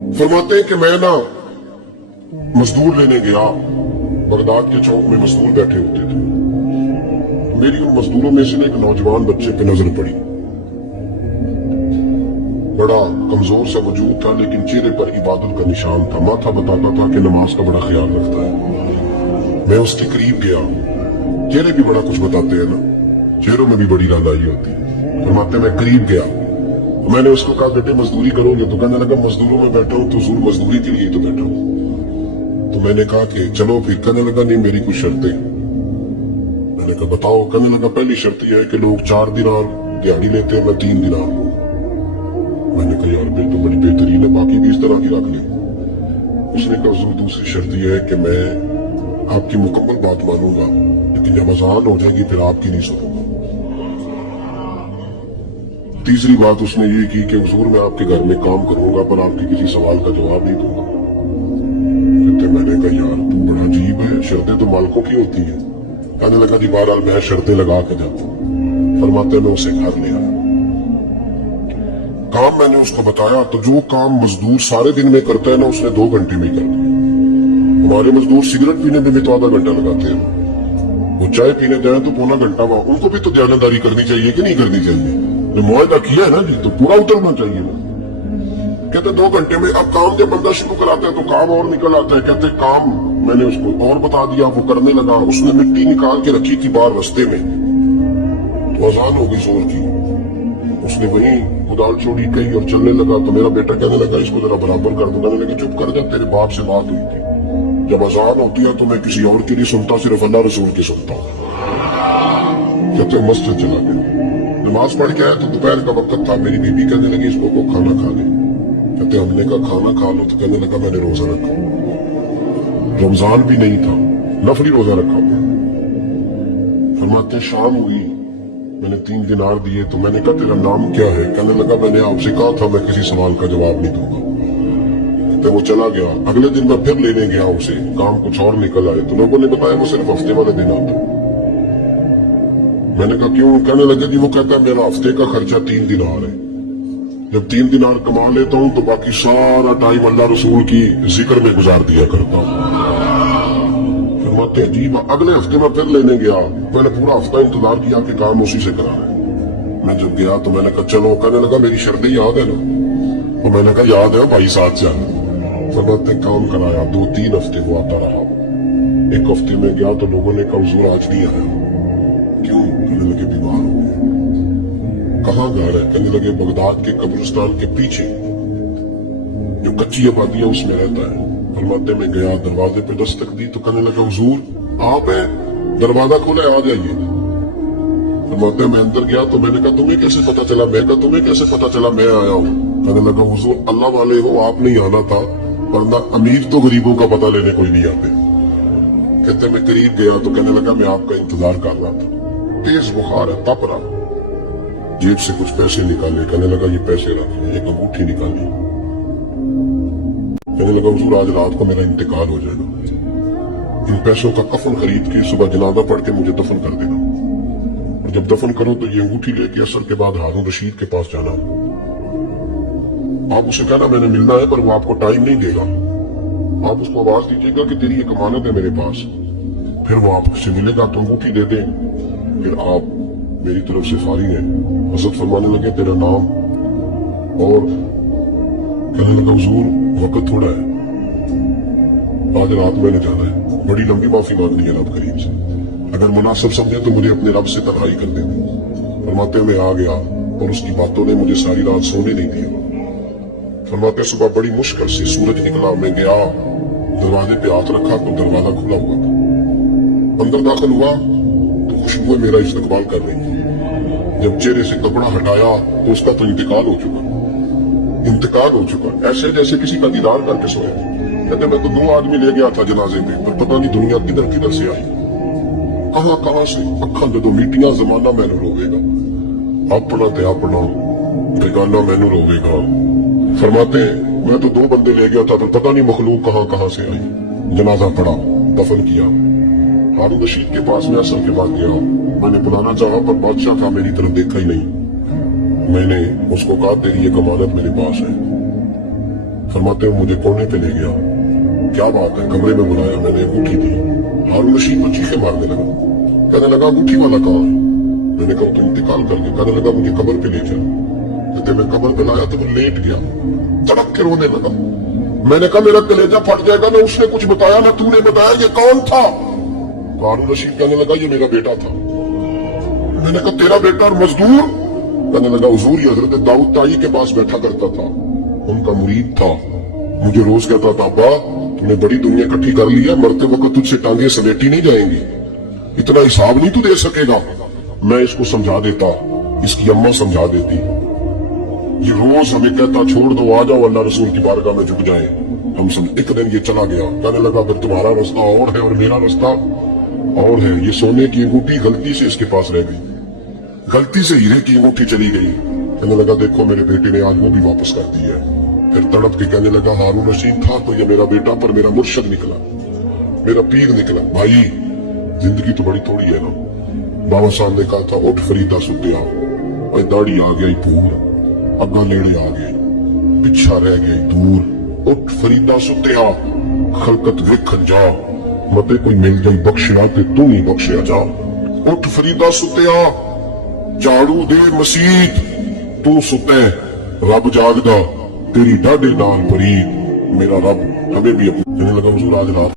फरमाते हैं कि मैं ना मजदूर लेने गया, बगदाद के चौक में मजदूर बैठे होते थे। मेरी उन मजदूरों में से एक नौजवान बच्चे पे नजर पड़ी। बड़ा कमजोर सा वजूद था, लेकिन चेहरे पर इबादत का निशान था। माथा बताता था कि नमाज का बड़ा ख्याल रखता है। मैं उसके करीब गया। चेहरे भी बड़ा कुछ बताते हैं ना, चेहरों में भी बड़ी लालाई होती है। फरमाते मैं करीब गया, मैंने उसको कहा बेटे मजदूरी करोगे? तो कहने लगा मजदूरों में बैठा हूं तो जरूर मजदूरी के लिए तो बैठा हूं। तो मैंने कहा कि चलो फिर। कहने लगा नहीं मेरी कुछ शर्तें। मैंने कहा बताओ? कहने लगा पहली शर्त यह है कि लोग 4 दिनार दिहाड़ी लेते हैं, मैं 3 दिनार लूं। मैंने कहा यार बिल तो बड़ी बेहतरीन है, बाकी भी इस तरह की रख लें। उसने कहा हुजूर दूसरी शर्त यह है कि मैं आपकी मुकम्मल बात मानूंगा, लेकिन जब अजान हो जाएगी फिर आपकी नहीं सुनूंगा। तीसरी बात उसने ये की कि हुजूर मैं आपके घर में काम करूंगा पर आपके किसी सवाल का जवाब नहीं दूंगा। कहते मैंने कहा यार तू बड़ा अजीब है, शर्तें तो मालिकों की होती हैं। कहने लगा जी बहरहाल मैं शर्तें लगा के जाता हूं। फरमाते मैं उसे घर ले आया। काम मैंने उसको बताया तो जो काम मजदूर सारे दिन में करता है ना, उसने 2 घंटे में कर दिया। हमारे मजदूर सिगरेट पीने में भी तो आधा घंटा लगाते हैं, वो चाय पीने जाए तो पौना घंटा। वहां उनको भी तो दयानतदारी करनी चाहिए कि नहीं करनी चाहिए? मुआहदा किया है ना जी, तो पूरा उतरना चाहिए ना। कहते 2 घंटे में। अब काम जब बंदा शुरू कराता है तो काम और निकल आता है। कहते काम मैंने उसको और बता दिया, वो करने लगा। उसने मिट्टी निकाल के रखी थी बाहर रास्ते में, तो अजान हो गई जोर की। उसने वहीं कुदाल छोड़ी कही और चलने लगा। तो मेरा बेटा कहने लगा इसको जरा बराबर कर दो। कहने लगा चुप कर जा, तेरे बाप से बात हुई थी, जब अजान होती है तो मैं किसी और के लिए सुनता, सिर्फ अल्लाह रसूल की सुनता हूँ। कहते मस्जिद चला गया, नमाज पढ़ के आया तो दोपहर का वक्त था। मेरी बीबी कहने लगी इसको को खाना खा ले। कहते हमने कहा खाना खा लो। तो कहने लगा मैंने रोजा रखा, रमजान भी नहीं था, नफली रोजा रखा हुआ। फरमाते शाम हुई, मैंने 3 दिनार दिए। तो मैंने कहा तेरा नाम क्या है? कहने लगा मैंने आपसे कहा था मैं किसी सवाल का जवाब नहीं दूंगा। तो वो चला गया। अगले दिन मैं फिर लेने गया उसे, काम कुछ और निकल आए। तो लोगों ने बताया वो सिर्फ हफ्ते वाले दिन आता। मैंने कहा क्यों? कहने लगे जी वो कहता है मेरा हफ्ते का खर्चा 3 दिनार है, जब 3 दिनार कमा लेता हूं तो बाकी सारा टाइम अल्लाह रसूल की जिक्र में गुजार दिया करता हूं। फरमाते अजीब। अगले हफ्ते में फिर लेने गया, मैंने पूरा हफ्ता इंतजार किया कि काम उसी से कराना है। मैं जब गया तो मैंने कहा चलो। कहने लगा मेरी शर्तें याद है ना? तो मैंने कहा याद है भाई, साथ चल। फरमाते काम कराया। 2-3 हफ्ते वो आता रहा। एक हफ्ते में गया तो लोगों ने कहा हुजूर आज नहीं आया। क्यों? कहने लगे बीमार हो गए। कहाँ घर है? कहने लगे बगदाद के कब्रिस्तान के पीछे जो कच्ची आबादी है उसमें रहता है। फरमाते में गया, दरवाजे पे दस्तक दी तो कहने लगा हुजूर आप है? दरवाजा खोला, आ जाइए। फरमाते मैं अंदर गया तो मैंने कहा तुम्हें कैसे पता चला? मैं कहा तुम्हें कैसे पता चला मैं आया हूँ? कहने लगा हुजूर अल्लाह वाले हो, आप नहीं आना था, वरना अमीर तो गरीबों का पता लेने कोई नहीं आते। कहते मैं करीब गया तो कहने लगा मैं आपका इंतजार कर रहा था, तेज बुखार है, तप रहा। जेब से कुछ पैसे निकाले। कहने लगा ये पैसे रखे। एक अंगूठी निकाली। कहने लगा हुजूर आज रात को मेरा इंतकाल हो जाएगा, इन पैसों का कफन खरीद के सुबह जनाजा पढ़ के मुझे दफन कर देना, और जब दफन करो तो ये अंगूठी लेके असर के बाद हारून रशीद के पास जाना। आप उसे कहना मैंने मिलना है, पर वो आपको टाइम नहीं देगा। आप उसको आवाज दीजिएगा कि तेरी एक अमानत है मेरे पास, फिर वो आपसे मिलेगा तो अंगूठी दे दे, फिर आप मेरी तरफ से फारिग है। हजरत फरमाने लगे तेरा नाम? और कहने लगा हुजूर वक्त थोड़ा है, आज रात मैंने जाना है, बड़ी लंबी माफी मांगनी है रब करीम से, अगर मुनासिब समझे तो मुझे अपने रब से तन्हाई कर देना। फरमाते में आ गया और उसकी बातों ने मुझे सारी रात सोने नहीं दिया। फरमाते सुबह बड़ी मुश्किल से सूरज निकला, मैं गया दरवाजे पे हाथ रखा तो दरवाजा खुला हुआ था। अंदर दाखिल हुआ तो खुशबू मेरा इस्तकबाल कर रही थी। जब चेहरे से कपड़ा हटाया तो उसका तो इंतकाल हो चुका, ऐसे जैसे किसी का दीदार करके सोया। कहते मैं तो 2 आदमी ले गया था जनाजे में, पर पता नहीं दुनिया किधर से आई, कहां से। अखा जो मीटियां जमाना मैनू रोवेगा, अपना ते अपना बेगाना मैनू रोवेगा। फरमाते मैं तो 2 बंदे ले गया था, पर पता नहीं मखलूक कहां से आई। जनाजा पड़ा, दफन किया। हारून रशीद के पास में असर के बाद गया, मैंने बुलाना चाहा पर बादशाह था मेरी तरफ देखा ही नहीं। मैंने उसको कहा तेरी एक अमानत मेरे पास है, फरमाते हैं मुझे कोने पे ले गया, क्या बात है, कमरे में बुलाया, मैंने अंगूठी दी। हारून रशीद तो चीखें मारने लगा, कहने लगा अंगूठी वाला कहाँ है? मैंने कहा तो इंतकाल कर गया। कहने लगा मुझे कब्र पे ले चल। जब मैं कब्र पे लाया तो वो लेट गया, तड़प के रोने लगा। मैंने कहा मेरा कलेजा फट जाएगा ना, उसने कुछ बताया ना तूने बताया, ये कौन था? हारून रशीद कहने लगा ये मेरा बेटा था। मैंने कहा तेरा बेटा और मजदूर? कहने लगा हुजूर ये हजरत दाऊद ताई के पास बैठा करता था, उनका मुरीद था, मुझे रोज कहता था अब्बा तूने बड़ी दुनिया इकट्ठी कर ली है, मरते वक्त तुझसे टांगे समेटी नहीं जाएंगी, इतना हिसाब नहीं तू दे सकेगा। मैं इसको समझा देता, इसकी अम्मा समझा देती, ये रोज हमें कहता छोड़ दो आ जाओ अल्लाह रसूल की बारगाह में झुक जाए। हम सब एक दिन ये चला गया। कहने लगा अगर तुम्हारा रास्ता और है और मेरा रास्ता और है, ये सोने की अंगूठी गलती से इसके पास रह गई, गलती से हीरे की अंगूठी चली गई। कहने लगा देखो मेरे बेटे ने आज वो भी वापस कर दी है। फिर तड़प के कहने लगा हारून रशीद था तो ये मेरा बेटा पर मेरा मुर्शद निकला, मेरा पीर निकला। भाई जिंदगी तो बड़ी थोड़ी है ना। बाबा साहब ने कहा था उठ फरीदा सुतिया, और दाढ़ी आ गई पूर, अग्गा लेड़े आ गए, पिछा रह गए दूर। उठ फरीदा सुतिया, खलकत वेखन जा, मते कोई मिल जाई बख्शिया ते तू ही बख्शिया जा। उठ फरीदा सुतिया, झाड़ू दे मसीत, तू सुते रब जागदा, तेरी डाढे नाल परीत। मेरा रब हमें भी कहने लगा हुजूर आज रात